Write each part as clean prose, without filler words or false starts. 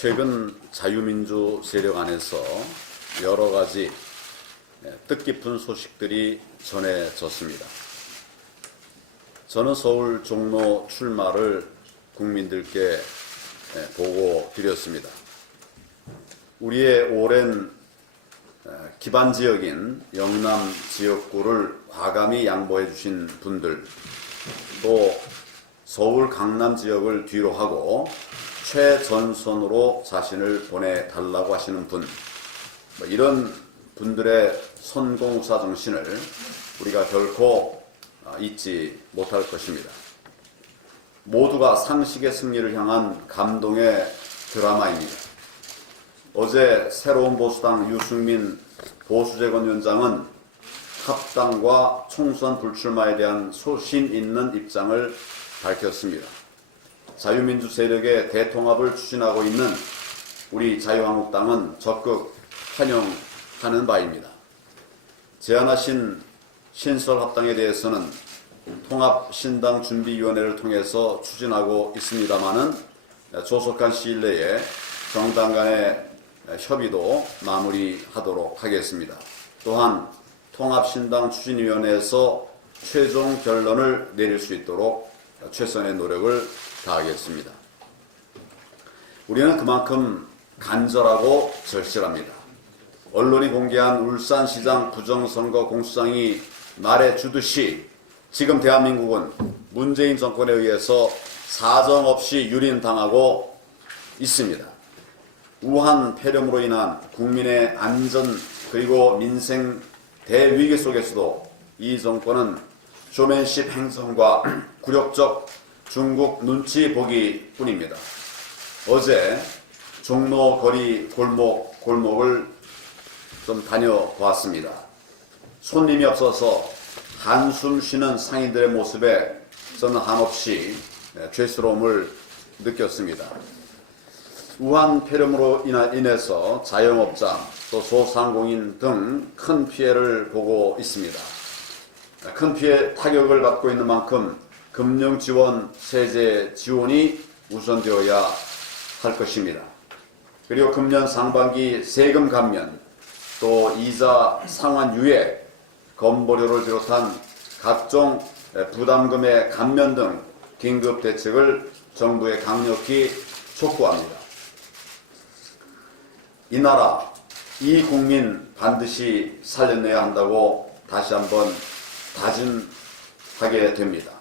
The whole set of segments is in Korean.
최근 자유민주 세력 안에서 여러 가지 뜻깊은 소식들이 전해졌습니다. 저는 서울 종로 출마를 국민들께 보고 드렸습니다. 우리의 오랜 기반 지역인 영남 지역구를 과감히 양보해 주신 분들, 또 서울 강남 지역을 뒤로 하고 최전선으로 자신을 보내달라고 하시는 분, 이런 분들의 선공후사 정신을 우리가 결코 잊지 못할 것입니다. 모두가 상식의 승리를 향한 감동의 드라마입니다. 어제 새로운 보수당 유승민 보수재건위원장은 합당과 총선 불출마에 대한 소신 있는 입장을 밝혔습니다. 자유민주 세력의 대통합을 추진하고 있는 우리 자유한국당은 적극 환영하는 바입니다. 제안하신 신설합당에 대해서는 통합신당준비위원회를 통해서 추진하고 있습니다마는 조속한 시일 내에 정당 간의 협의도 마무리하도록 하겠습니다. 또한 통합신당추진위원회에서 최종 결론을 내릴 수 있도록 최선의 노력을 다하겠습니다. 우리는 그만큼 간절하고 절실합니다. 언론이 공개한 울산시장 부정선거 공수장이 말해주듯이 지금 대한민국은 문재인 정권에 의해서 사정없이 유린당하고 있습니다. 우한 폐렴으로 인한 국민의 안전 그리고 민생 대위기 속에서도 이 정권은 쇼맨십 행성과 굴욕적 중국 눈치 보기 뿐입니다. 어제 종로 거리 골목을 좀 다녀보았습니다. 손님이 없어서 한숨 쉬는 상인들의 모습에 저는 한없이 죄스러움을 느꼈습니다. 우한 폐렴으로 인해서 자영업자 또 소상공인 등 큰 피해를 보고 있습니다. 큰 피해 타격을 받고 있는 만큼 금융지원, 세제 지원이 우선되어야 할 것입니다. 그리고 금년 상반기 세금 감면, 또 이자 상환 유예, 건보료를 비롯한 각종 부담금의 감면 등 긴급 대책을 정부에 강력히 촉구합니다. 이 나라, 이 국민 반드시 살려내야 한다고 다시 한번 다짐하게 됩니다.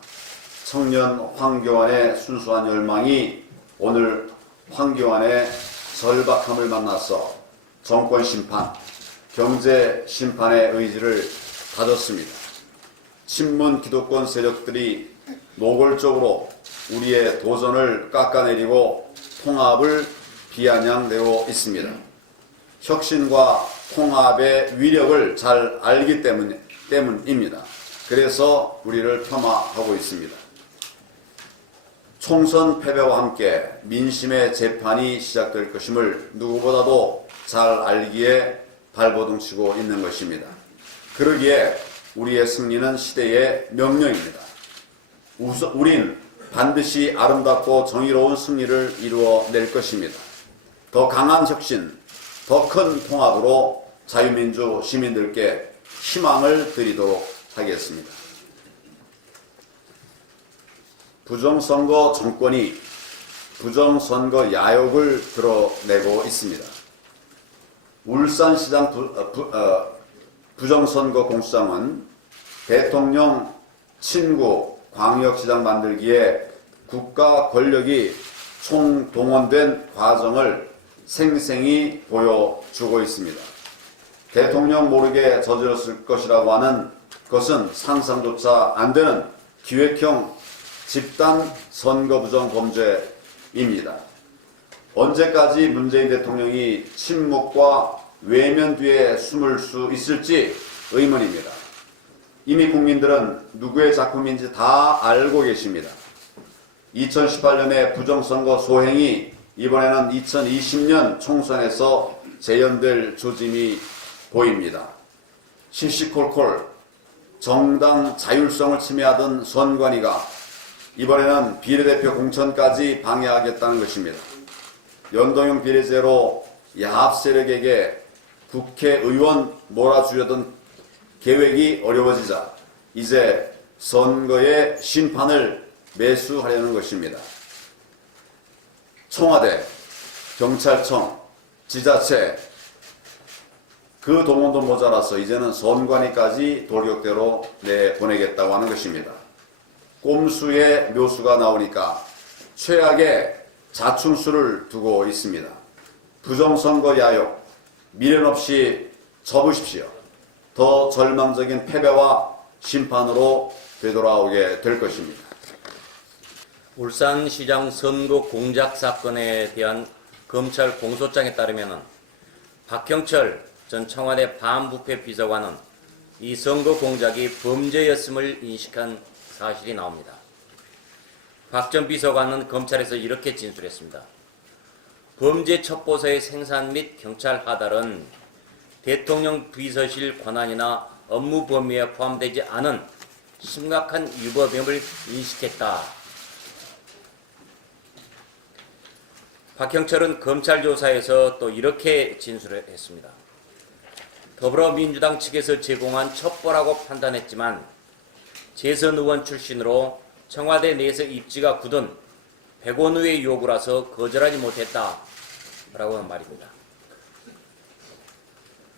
청년 황교안의 순수한 열망이 오늘 황교안의 절박함을 만나서 정권 심판, 경제 심판의 의지를 다졌습니다. 친문 기득권 세력들이 노골적으로 우리의 도전을 깎아내리고 통합을 비아냥대고 있습니다. 혁신과 통합의 위력을 잘 알기 때문입니다. 그래서 우리를 폄하하고 있습니다. 총선 패배와 함께 민심의 재판이 시작될 것임을 누구보다도 잘 알기에 발버둥치고 있는 것입니다. 그러기에 우리의 승리는 시대의 명령입니다. 우린 반드시 아름답고 정의로운 승리를 이루어낼 것입니다. 더 강한 혁신, 더 큰 통합으로 자유민주 시민들께 희망을 드리도록 하겠습니다. 부정선거 정권이 부정선거 야욕을 드러내고 있습니다. 울산시장 부정선거 공수장은 대통령 친구 광역시장 만들기에 국가 권력이 총동원된 과정을 생생히 보여주고 있습니다. 대통령 모르게 저질렀을 것이라고 하는 것은 상상조차 안 되는 기획형 집단 선거 부정 범죄입니다. 언제까지 문재인 대통령이 침묵과 외면 뒤에 숨을 수 있을지 의문입니다. 이미 국민들은 누구의 작품인지 다 알고 계십니다. 2018년의 부정선거 소행이 이번에는 2020년 총선에서 재현될 조짐이 보입니다. 시시콜콜 정당 자율성을 침해하던 선관위가 이번에는 비례대표 공천까지 방해하겠다는 것입니다. 연동형 비례제로 야합 세력에게 국회의원 몰아주려던 계획이 어려워지자 이제 선거의 심판을 매수하려는 것입니다. 청와대, 경찰청, 지자체 그 동원도 모자라서 이제는 선관위까지 돌격대로 내보내겠다고 하는 것입니다. 꼼수의 묘수가 나오니까 최악의 자충수를 두고 있습니다. 부정선거 야욕, 미련 없이 접으십시오. 더 절망적인 패배와 심판으로 되돌아오게 될 것입니다. 울산시장 선거 공작 사건에 대한 검찰 공소장에 따르면 박형철 전 청와대 반부패 비서관은 이 선거 공작이 범죄였음을 인식한 사실이 나옵니다. 박 전 비서관은 검찰에서 이렇게 진술했습니다. 범죄 첩보서의 생산 및 경찰 하달은 대통령 비서실 권한이나 업무 범위에 포함되지 않은 심각한 위법임을 인식했다. 박형철은 검찰 조사에서 또 이렇게 진술했습니다. 더불어민주당 측에서 제공한 첩보라고 판단했지만 재선 의원 출신으로 청와대 내에서 입지가 굳은 백원우의 요구라서 거절하지 못했다. 라고 말입니다.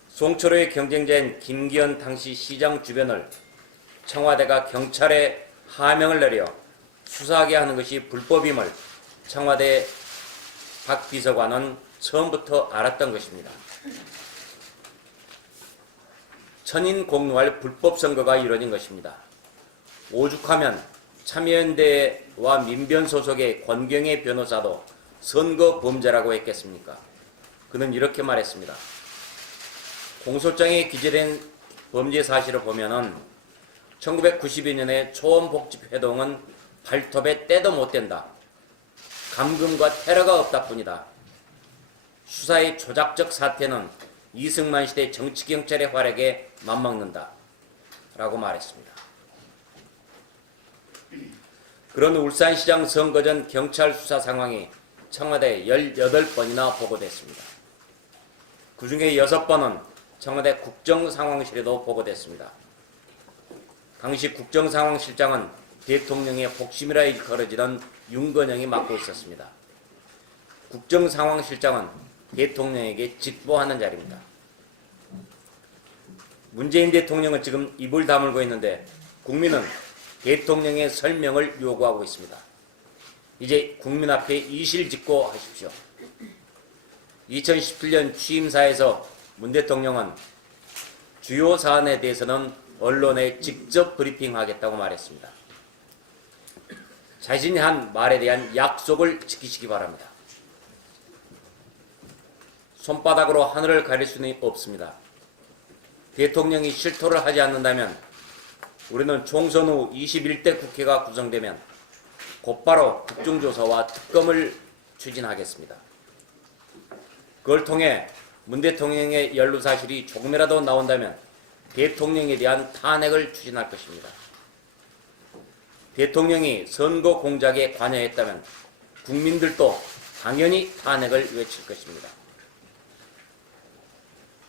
송철호의 경쟁자인 김기현 당시 시장 주변을 청와대가 경찰에 하명을 내려 수사하게 하는 것이 불법임을 청와대 박 비서관은 처음부터 알았던 것입니다. 천인 공노할 불법 선거가 이뤄진 것입니다. 오죽하면 참여연대와 민변 소속의 권경의 변호사도 선거 범죄라고 했겠습니까? 그는 이렇게 말했습니다. 공소장에 기재된 범죄 사실을 보면은 1992년에 초원복집회동은 발톱에 때도 못 댄다. 감금과 테러가 없다 뿐이다. 수사의 조작적 사태는 이승만 시대 정치경찰의 활약에 맞먹는다. 라고 말했습니다. 그런 울산시장 선거 전 경찰 수사 상황이 청와대에 18번이나 보고됐습니다. 그 중에 6번은 청와대 국정상황실에도 보고됐습니다. 당시 국정상황실장은 대통령의 복심이라 일컬어지던 윤건영이 맡고 있었습니다. 국정상황실장은 대통령에게 직보하는 자리입니다. 문재인 대통령은 지금 입을 다물고 있는데 국민은 대통령의 설명을 요구하고 있습니다. 이제 국민 앞에 이실직고 하십시오. 2017년 취임사에서 문 대통령은 주요 사안에 대해서는 언론에 직접 브리핑하겠다고 말했습니다. 자신이 한 말에 대한 약속을 지키시기 바랍니다. 손바닥으로 하늘을 가릴 수는 없습니다. 대통령이 실토를 하지 않는다면 우리는 총선 후 21대 국회가 구성되면 곧바로 국정조사와 특검을 추진하겠습니다. 그걸 통해 문 대통령의 연루 사실이 조금이라도 나온다면 대통령에 대한 탄핵을 추진할 것입니다. 대통령이 선거 공작에 관여했다면 국민들도 당연히 탄핵을 외칠 것입니다.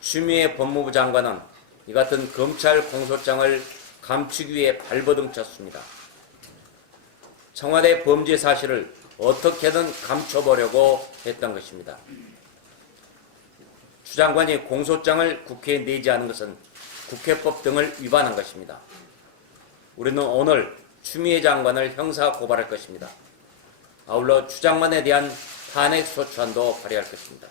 추미애 법무부 장관은 이 같은 검찰 공소장을 감추기 위해 발버둥 쳤습니다. 청와대 범죄 사실을 어떻게든 감춰보려고 했던 것입니다. 추 장관이 공소장을 국회에 내지 않은 것은 국회법 등을 위반한 것입니다. 우리는 오늘 추미애 장관을 형사 고발할 것입니다. 아울러 추 장관에 대한 탄핵 소추안도 발의할 것입니다.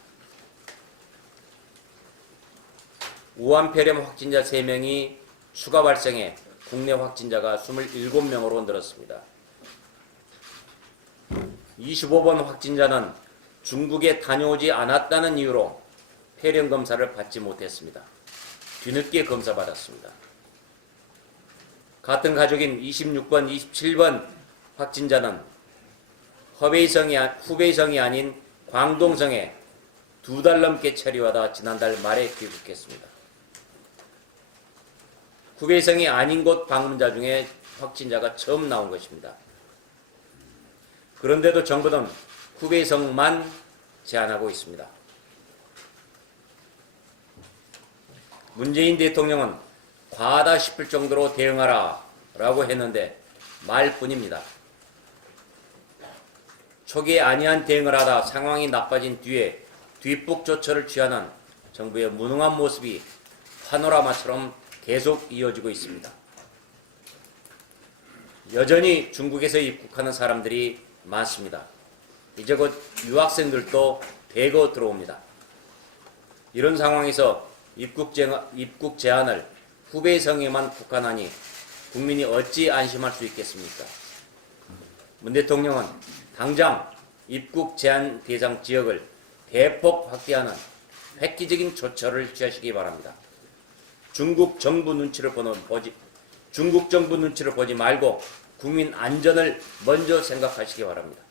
우한폐렴 확진자 3명이 추가 발생해 국내 확진자가 27명으로 늘었습니다. 25번 확진자는 중국에 다녀오지 않았다는 이유로 폐렴 검사를 받지 못했습니다. 뒤늦게 검사받았습니다. 같은 가족인 26번, 27번 확진자는 후베이성이 아닌 광동성에 2달 넘게 체류하다 지난달 말에 귀국했습니다. 후베이성이 아닌 곳 방문자 중에 확진자가 처음 나온 것입니다. 그런데도 정부는 후베이성만 제안하고 있습니다. 문재인 대통령은 과하다 싶을 정도로 대응하라 라고 했는데 말뿐입니다. 초기에 안이한 대응을 하다 상황이 나빠진 뒤에 뒷북 조처를 취하는 정부의 무능한 모습이 파노라마처럼 계속 이어지고 있습니다. 여전히 중국에서 입국하는 사람들이 많습니다. 이제 곧 유학생들도 대거 들어옵니다. 이런 상황에서 입국 제한을 후베이성에만 국한하니 국민이 어찌 안심할 수 있겠습니까? 문 대통령은 당장 입국 제한 대상 지역을 대폭 확대하는 획기적인 조처를 취하시기 바랍니다. 중국 정부 눈치를 보지 말고 국민 안전을 먼저 생각하시기 바랍니다.